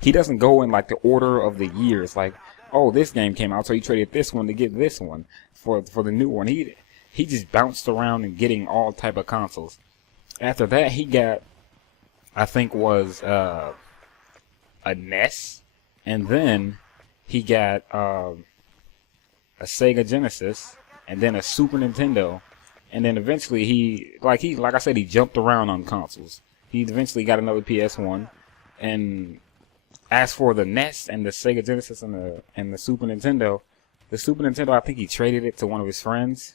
he doesn't go in like the order of the years. Like, oh, this game came out, so he traded this one to get this one for the new one. He just bounced around and getting all type of consoles. After that, he got, I think, was a NES, and then he got a Sega Genesis, and then a Super Nintendo, and then eventually like I said, he jumped around on consoles. He eventually got another PS1, and as for the NES and the Sega Genesis and the Super Nintendo, I think he traded it to one of his friends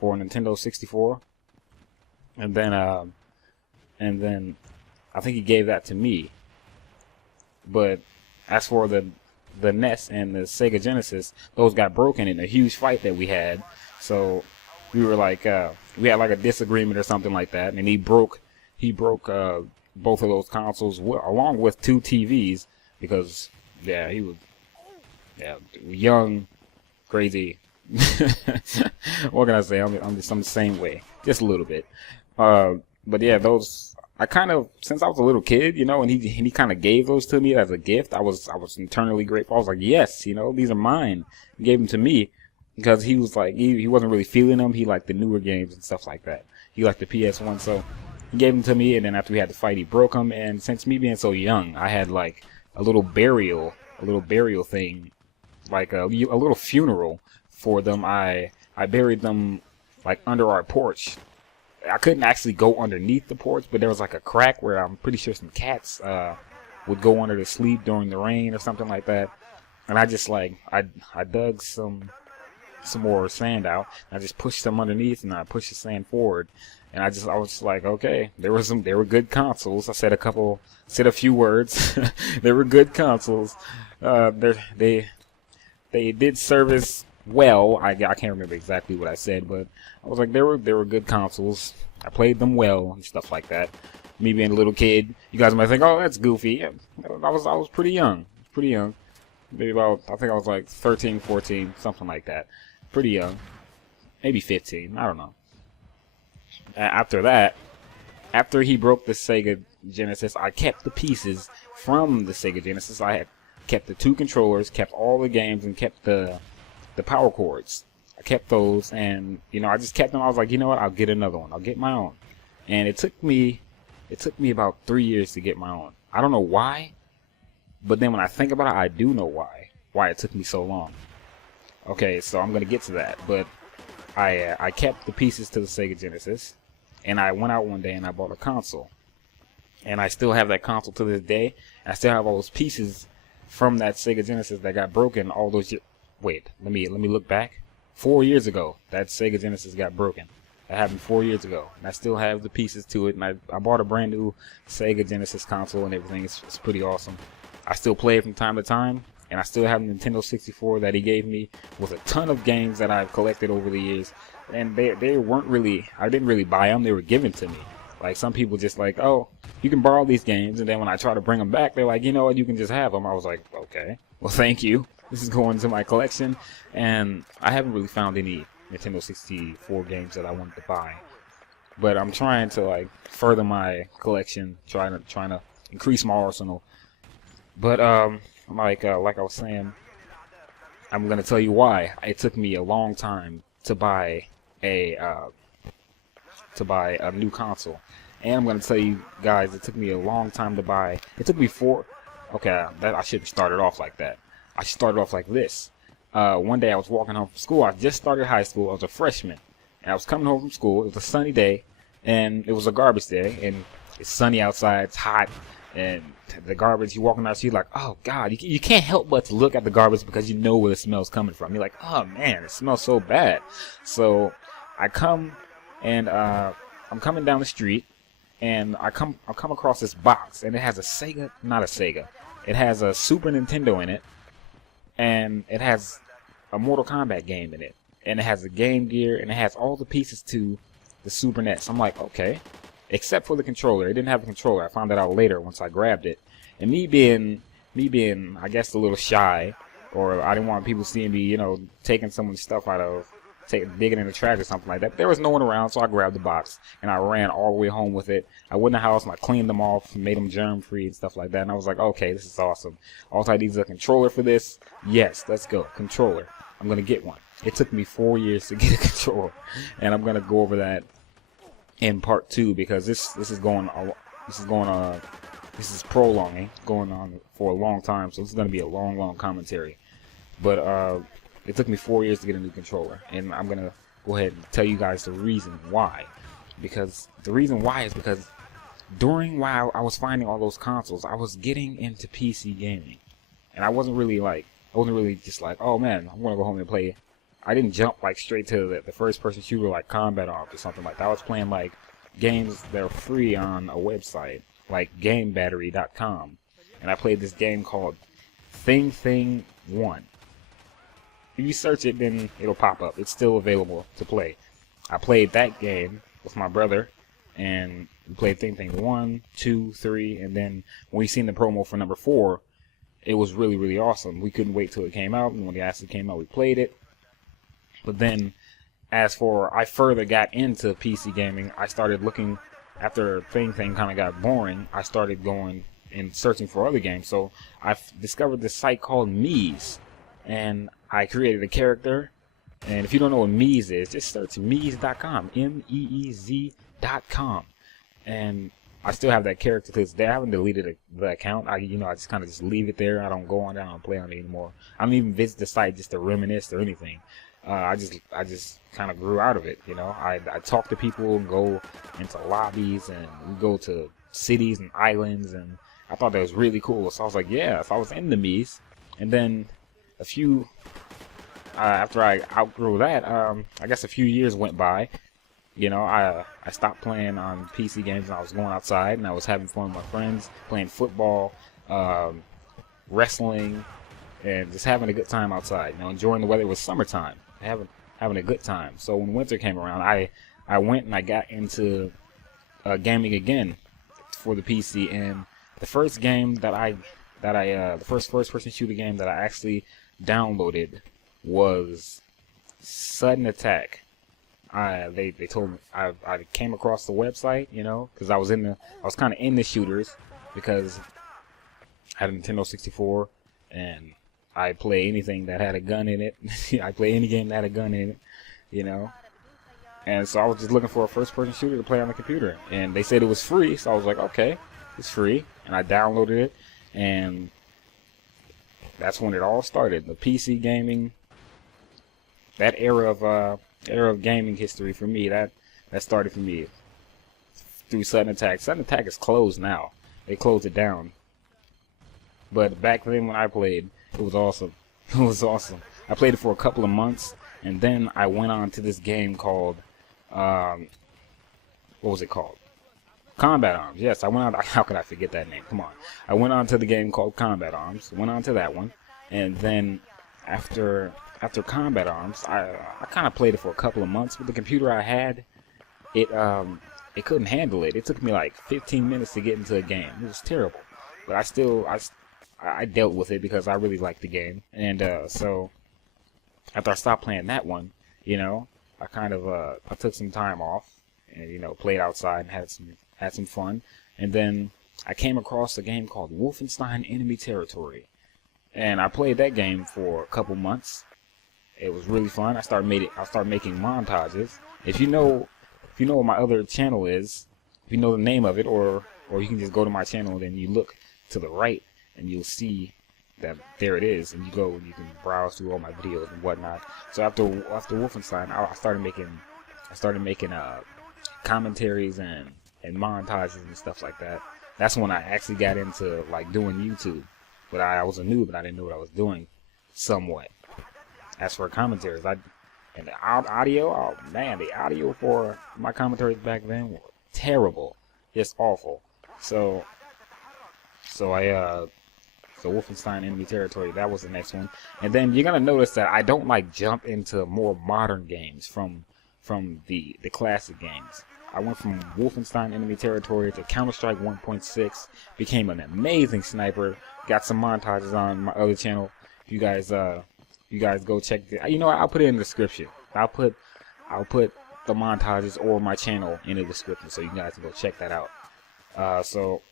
for a Nintendo 64, and then I think he gave that to me. But as for the NES and the Sega Genesis, those got broken in a huge fight that we had. So we were like, we had like a disagreement or something like that, and he broke both of those consoles along with 2 TVs because he was young, crazy. What can I say? I'm the same way, just a little bit. But yeah, those. I kind of, since I was a little kid, and he kind of gave those to me as a gift. I was internally grateful. I was like, yes, these are mine. He gave them to me because he was like, he wasn't really feeling them. He liked the newer games and stuff like that. He liked the PS1, so he gave them to me. And then after we had the fight, he broke them. And since me being so young, I had like a little burial thing, like a little funeral for them. I buried them like under our porch. I couldn't actually go underneath the porch, but there was like a crack where I'm pretty sure some cats would go under to sleep during the rain or something like that. And I just like I dug some more sand out. And I just pushed them underneath, and I pushed the sand forward. And I was like, okay, they were good consoles. I said a few words. They were good consoles. They did service well. I can't remember exactly what I said, but I was like, they were good consoles. I played them well and stuff like that. Me being a little kid, you guys might think, oh, that's goofy. Yeah, I was pretty young. Maybe about, I think I was like 13, 14, something like that. Pretty young. Maybe 15, I don't know. After that, after he broke the Sega Genesis, I kept the pieces from the Sega Genesis. I had kept the 2 controllers, kept all the games, and kept the power cords. I kept those, and I just kept them. I was like, you know what? I'll get another one. I'll get my own. And it took me about 3 years to get my own. I don't know why, but then when I think about it, I do know why it took me so long. Okay, so I'm gonna get to that, but I kept the pieces to the Sega Genesis, and I went out one day and I bought a console, and I still have that console to this day. I still have all those pieces from that Sega Genesis that got broken all those years. Wait, let me look back. 4 years ago, that Sega Genesis got broken. That happened 4 years ago, and I still have the pieces to it. And I bought a brand new Sega Genesis console and everything. It's pretty awesome. I still play it from time to time, and I still have a Nintendo 64 that he gave me with a ton of games that I've collected over the years. And they weren't really, I didn't really buy them. They were given to me. Like, some people just like, oh, you can borrow these games, and then when I try to bring them back, they're like, you know what, you can just have them. I was like, okay, well, thank you. This is going to my collection, and I haven't really found any Nintendo 64 games that I wanted to buy. But I'm trying to like further my collection, trying to increase my arsenal. But like I was saying, I'm gonna tell you why it took me a long time to buy a new console, and I'm gonna tell you guys it took me a long time to buy. It took me 4. Okay, I shouldn't start it off like that. I started off like this. One day I was walking home from school. I just started high school. I was a freshman. And I was coming home from school. It was a sunny day. And it was a garbage day. And it's sunny outside. It's hot. And the garbage, you're walking out, so you're like, oh, God. You can't help but to look at the garbage because you know where the smell's coming from. You're like, oh, man, it smells so bad. So I come, and I'm coming down the street. And I come across this box. And it has a Sega. Not a Sega. It has a Super Nintendo in it. And it has a Mortal Kombat game in it. And it has a Game Gear, and it has all the pieces to the Super NES. I'm like, okay. Except for the controller. It didn't have a controller. I found that out later once I grabbed it. And me being, I guess, a little shy, or I didn't want people seeing me, taking someone's stuff out of digging in the trash or something like that. But there was no one around, so I grabbed the box and I ran all the way home with it. I went in the house and I cleaned them off, made them germ free and stuff like that. And I was like, okay, this is awesome. Also, I need a controller for this. Yes, let's go. Controller. I'm gonna get one. It took me 4 years to get a controller, and I'm gonna go over that in part 2 because this is prolonging, going on for a long time. So this is gonna be a long commentary. But it took me 4 years to get a new controller, and I'm gonna go ahead and tell you guys the reason why. Because the reason why is because while I was finding all those consoles, I was getting into PC gaming, and I wasn't really just like, oh man, I'm gonna go home and play. I didn't jump like straight to the first person shooter like Combat Arms or something like that. I was playing like games that are free on a website like GameBattery.com, and I played this game called Thing 1. If you search it, then it'll pop up. It's still available to play. I played that game with my brother, and we played Thing 1, 2, 3, and then when we seen the promo for number 4, it was really awesome. We couldn't wait till it came out, and when it actually came out, we played it. But then, I further got into PC gaming, I started looking, after Thing kind of got boring, I started going and searching for other games. So I discovered this site called Meez, and I created a character. And if you don't know what Meez is, just search Meez.com, MEEZ.com. And I still have that character to this day. I haven't deleted the account. I just kind of just leave it there. I don't go on down and play on it anymore. I don't even visit the site just to reminisce or anything. I just kind of grew out of it, I talk to people and go into lobbies, and we go to cities and islands, and I thought that was really cool. So I was like, yeah, if I was in the Meez. And then after I outgrew that, I guess a few years went by. I stopped playing on PC games, and I was going outside, and I was having fun with my friends, playing football, wrestling, and just having a good time outside, enjoying the weather. It was summertime, having a good time. So when winter came around, I went and I got into gaming again for the PC, and the first game the first person shooter game that I actually downloaded was Sudden Attack. They told me I came across the website, because I was kind of in the shooters because I had a Nintendo 64, and I play anything that had a gun in it. I play any game that had a gun in it, And so I was just looking for a first-person shooter to play on the computer, and they said it was free, so I was like, okay, it's free, and I downloaded it, and that's when it all started. The PC gaming, that era of gaming history for me, that started for me through Sudden Attack. Sudden Attack is closed now. They closed it down. But back then when I played, it was awesome. It was awesome. I played it for a couple of months, and then I went on to this game called, what was it called? Combat Arms. Yes, I went on. How could I forget that name? Come on. I went on to the game called Combat Arms. Went on to that one, and then after Combat Arms, I kind of played it for a couple of months. But the computer I had, it couldn't handle it. It took me like 15 minutes to get into a game. It was terrible, but I dealt with it because I really liked the game. And so after I stopped playing that one, I kind of I took some time off and played outside and had some fun. And then I came across a game called Wolfenstein Enemy Territory, and I played that game for a couple months. It was really fun. I started making montages. If you know what my other channel is, if you know the name of it, or you can just go to my channel and then you look to the right and you'll see that there it is, and you go and you can browse through all my videos and whatnot. So after Wolfenstein, I started making commentaries and montages and stuff like that. That's when I actually got into like doing YouTube. But I was a noob and I didn't know what I was doing somewhat. As for commentaries, and the audio, oh man, the audio for my commentaries back then were terrible, just awful. So Wolfenstein Enemy Territory, that was the next one. And then you're gonna notice that I don't like jump into more modern games from the classic games. I went from Wolfenstein Enemy Territory to Counter-Strike 1.6, became an amazing sniper, got some montages on my other channel. You guys go check it. I'll put it in the description. I'll put the montages or my channel in the description, so you guys can go check that out. So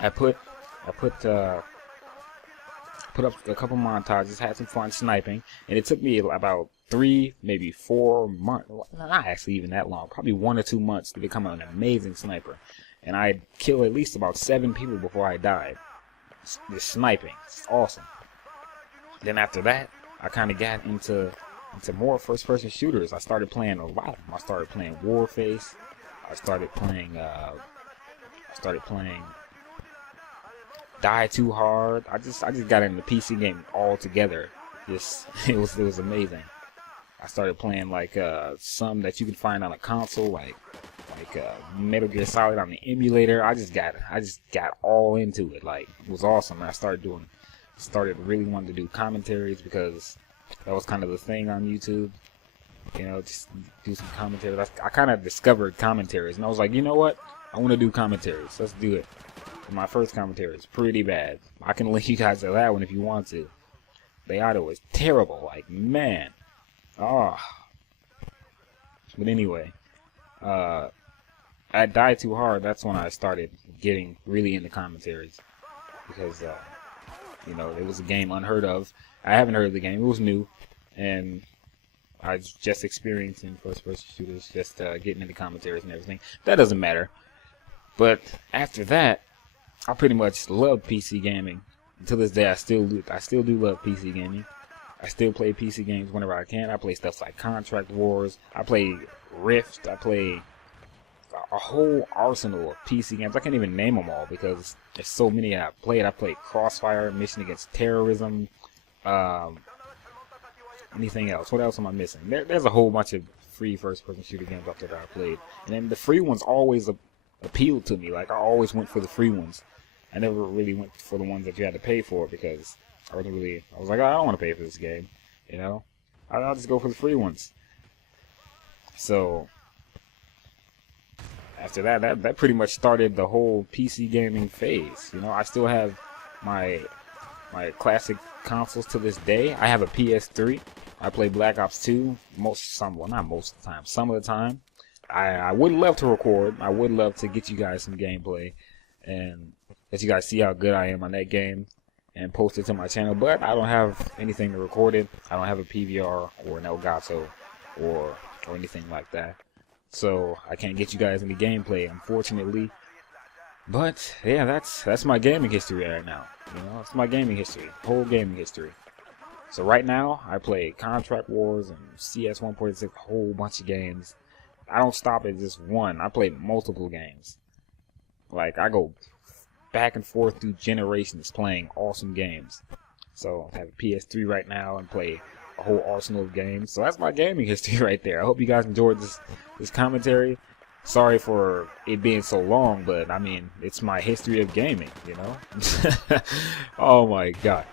I put up a couple montages, had some fun sniping, and it took me about 3, maybe 4 months, not actually even that long, probably 1 or 2 months to become an amazing sniper. And I killed at least about 7 people before I died. Just sniping, it's awesome. Then after that, I kind of got into more first-person shooters. I started playing a lot of them. I started playing Warface. I started playing Die Too Hard. I just got into the PC game altogether. It was amazing. I started playing like some that you can find on a console, like Metal Gear Solid on the emulator. I just got all into it. Like, it was awesome. And I started really wanting to do commentaries, because that was kind of the thing on YouTube. You know, just do some commentaries. I kind of discovered commentaries, and I was like, you know what? I want to do commentaries. Let's do it. And my first commentary is pretty bad. I can link you guys to that one if you want to. Beato was terrible. Like, man. Oh. But anyway, at Die Too Hard, that's when I started getting really into commentaries, because you know, it was a game unheard of. I haven't heard of the game. It was new, and I was just experiencing first-person shooters, just getting into commentaries and everything. That doesn't matter. But after that, I pretty much love PC gaming. To this day, I still do love PC gaming. I still play PC games whenever I can. I play stuff like Contract Wars. I play Rift. I play a whole arsenal of PC games. I can't even name them all because there's so many I've played. I played Crossfire, Mission Against Terrorism, anything else. What else am I missing? There's a whole bunch of free first-person shooter games out there that I played. And then the free ones always appealed to me. Like, I always went for the free ones. I never really went for the ones that you had to pay for, because I was like, I don't want to pay for this game, you know? I'll just go for the free ones. So after that pretty much started the whole PC gaming phase. You know, I still have my classic consoles to this day. I have a PS3. I play Black Ops 2 not most of the time, some of the time. I would love to record. I would love to get you guys some gameplay and let you guys see how good I am on that game and post it to my channel, but I don't have anything to record it. I don't have a PVR or an Elgato or anything like that. So I can't get you guys any gameplay, unfortunately. But yeah, that's my gaming history right now. You know, it's my gaming history, whole gaming history. So right now, I play Contract Wars and CS 1.6, a whole bunch of games. I don't stop at just one. I play multiple games. Like, I go back and forth through generations playing awesome games. So I have a PS3 right now and play a whole arsenal of games. So that's my gaming history right there. I hope you guys enjoyed this commentary. Sorry for it being so long, but I mean, it's my history of gaming, you know? Oh my god.